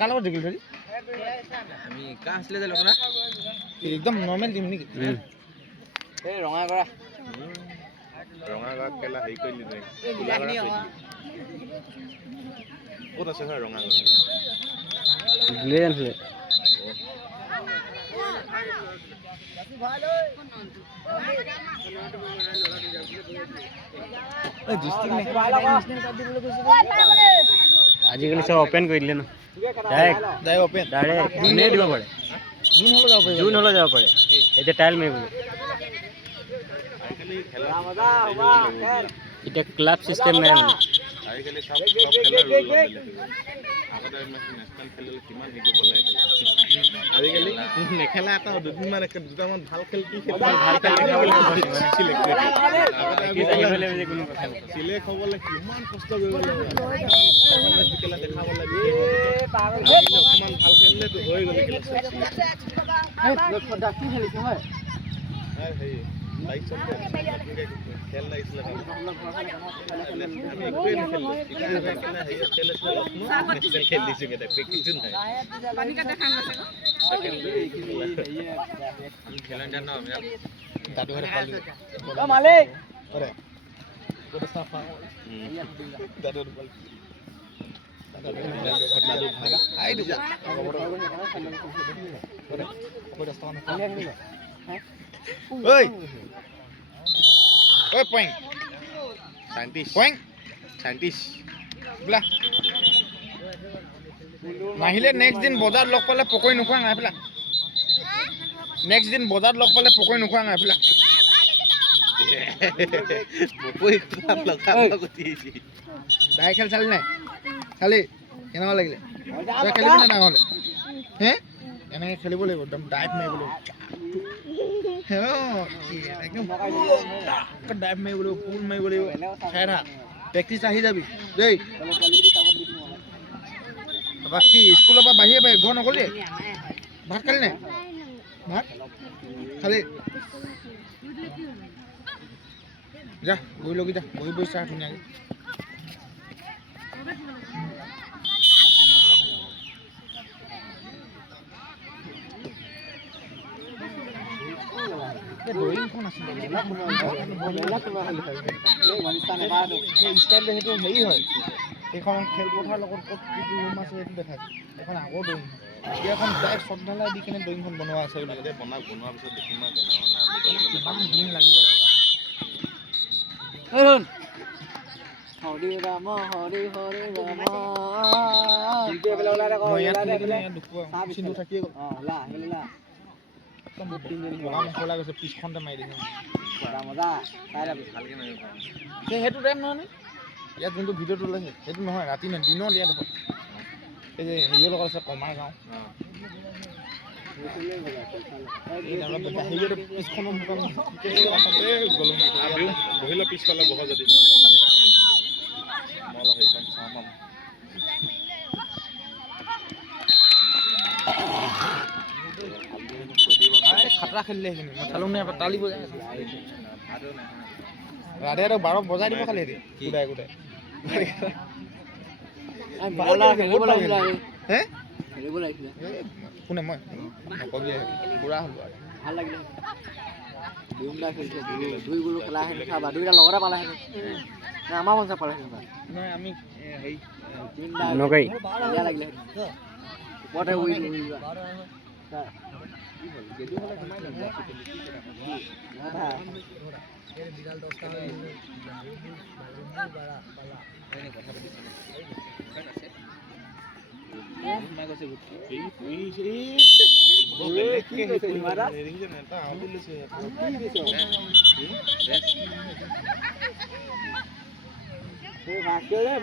কালো দিগিল ধৰি আমি কা আসলে যে লোকনা একদম নৰমাল টিম নেকি এই ৰঙা কৰা কেলা হেৰি কৰিলি নাই ক'ত আছে হয় ৰঙা দিলে আনছিলে আজিকালি সব ওপেন কৰি দিলে ন ডাইৰেক্ট ওপেন ডাইৰেক্ট জুনে দিব পাৰে জুন হলে যাব পাৰে এতিয়া টাইল মাৰিব এতিয়া ক্লাব সিস্টেম নাই মানে আজিকালি সব খেলাৰ আগতে নেশ্যনেল খেলিলে কিমান শিকিব লাগে আজিকালি নেখেলা এটা দুদিনমান দুটামান ভাল খেল কি খেল ভাল চিলেক্ট হ'বলৈ কিমান কষ্ট কৰিব লাগে দেখাব লাগে অকণমান ভাল খেলিলেতো হৈ গ'লে খেল লাগিছিলে আমি একোৱে নেখেলিলোঁ খেল দিছোঁ কেইটা প্ৰেক্টিছো নাই point scientist bla নাহিলে নেক্সট দিন বজাৰ লগ পালে পকৰি নোখোৱা নাই ফেলা নেক্সট দিন বজাৰ লগ পালে পকৰি নোখোৱা নাই ফেলা পকৰি খোৱা লগা গতিছি দাই খেল চালি নাই চালি কেনেকুৱা লাগিলে তই খেলিবি নে নাই হ'লে হে এনেকৈ খেলিব লাগিব একদম ডাইভ মাৰিব লাগিব একদম ডাইভ মাৰিব লাগিব পুল মাৰিব লাগিব চাই থাক প্ৰেক্টিচ আহি যাবি দেই বাকী স্কুলৰ পৰা বাহিৰে বাহিৰে ঘৰ নগ'লি ভাত খালি নাই ভাত খালি যা বহি লগি যা বহি বহি চাহ ধুনীয়াকৈ দৰিংখন আছিলে সেইটো হেৰি হয় এইখন খেলপথাৰৰ লগত ক'ত কি কি ৰুম আছে সেইটো দেখাইছে এখন আগৰ দৰিং এতিয়া এখন ডাইৰেক্ট শ্ৰদ্ধালাই দি কিনে দৰিংখন বনোৱা আছে বুলি বনোৱাৰ পিছত দেখিম কিমান দিন লাগিব হৰি ৰাম হৰি হৰি পিছখনতে মাৰি দিছে সেইটো টাইম নহয় ইয়াত যোনটো ভিডিঅ'টো ওলাইছে সেইটো নহয় ৰাতি নহয় দিনত ইয়াত দেখোন এই যে হেৰিয়ৰ লগত আছে কমাৰ গাঁও বহিলে পিছফালে বহ যদি সেইখন চাম খাতৰা খেলিলে সেইখিনি মই চালোঁ নাই তালি বজাই ৰাধে আৰু 12 বজাই দিব খালি কুদাই কুদাই কোনে মই নকবি বুঢ়া হ'লো আৰু ভাল লাগিলে দুই গুৰু খেলা হেঁতেন চাবা দুইটা লগতে পালাহেঁতেন আমাৰ মঞ্চা পালাহেঁতেন নহয় আমি হেৰি নকৰি বেয়া লাগিলে ওপৰতে উৰি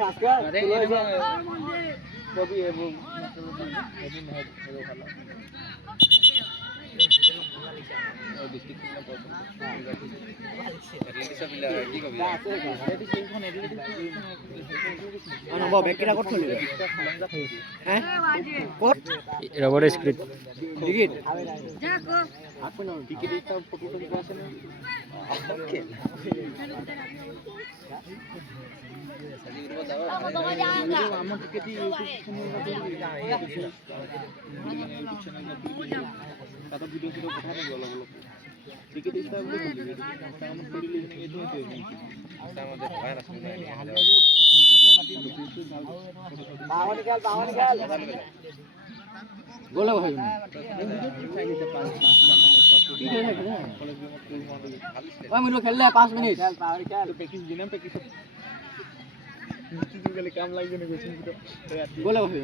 ভাস্কৰ ডিষ্ট্ৰিক্ট ৰবৰে স্ক্ৰিপ্ট আমার টিকেট তাতে ভিডিও ভিডিও কথা থাকবে অলপ অলপ টিকেট হিসাবে গোলা ভাই খেললে 5 মিনিট প্র্যাকটিস দিলাম প্র্যাকটিস কাম লাগবে না গোলা ভাই